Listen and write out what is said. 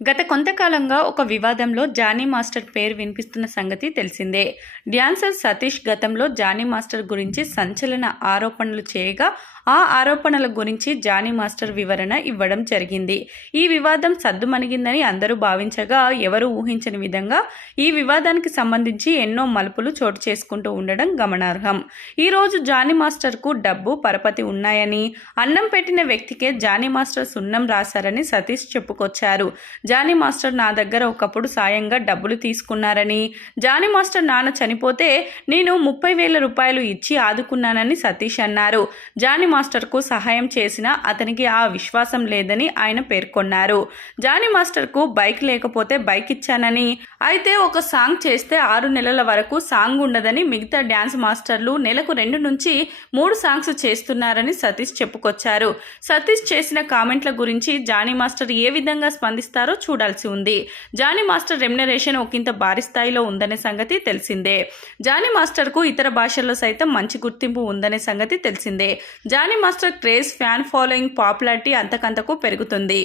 గత కొంతకాలంగా ఒక వివాదంలో జానీ మాస్టర్ పేరు వినిపిస్తున్న సంగతి తెలిసిందే. డ్యాన్సర్ సతీష్ గతంలో జానీ మాస్టర్ గురించి సంచలన ఆరోపణలు చేయగా ఆ ఆరోపణల గురించి జానీ మాస్టర్ వివరణ ఇవ్వడం జరిగింది. ఈ వివాదం సద్దుమణిగిందని అందరూ భావించగా ఎవరూ ఊహించని విధంగా ఈ వివాదానికి సంబంధించి ఎన్నో మలుపులు చోటు చేసుకుంటూ ఉండడం గమనార్హం. ఈరోజు జానీ మాస్టర్కు డబ్బు పరపతి ఉన్నాయని, అన్నం పెట్టిన వ్యక్తికే జానీ మాస్టర్ సున్నం రాశారని సతీష్ చెప్పుకొచ్చారు. జానీ మాస్టర్ నా దగ్గర ఒకప్పుడు సాయంగా డబ్బులు తీసుకున్నారని, జానీ మాస్టర్ నాన్న చనిపోతే నేను 30,000 రూపాయలు ఇచ్చి ఆదుకున్నానని సతీష్ అన్నారు. జానీ మాస్టర్కు సహాయం చేసినా అతనికి ఆ విశ్వాసం లేదని ఆయన పేర్కొన్నారు. జానీ మాస్టర్కు బైక్ లేకపోతే బైక్ ఇచ్చానని, అయితే ఒక సాంగ్ చేస్తే 6 నెలల వరకు సాంగ్ ఉండదని, మిగతా డ్యాన్స్ మాస్టర్లు నెలకు 2 నుంచి 3 సాంగ్స్ చేస్తున్నారని సతీష్ చెప్పుకొచ్చారు. సతీష్ చేసిన కామెంట్ల గురించి జానీ మాస్టర్ ఏ విధంగా స్పందిస్తారో చూడాల్సి ఉంది. జానీ మాస్టర్ రెమ్యునరేషన్ ఒకంత భారీ స్థాయిలో ఉందనే సంగతి తెలిసిందే. జానీ మాస్టర్కు ఇతర భాషల్లో సైతం మంచి గుర్తింపు ఉందనే సంగతి తెలిసిందే. Jani master craze, fan following, popularity అంతకంతకు పెరుగుతుంది.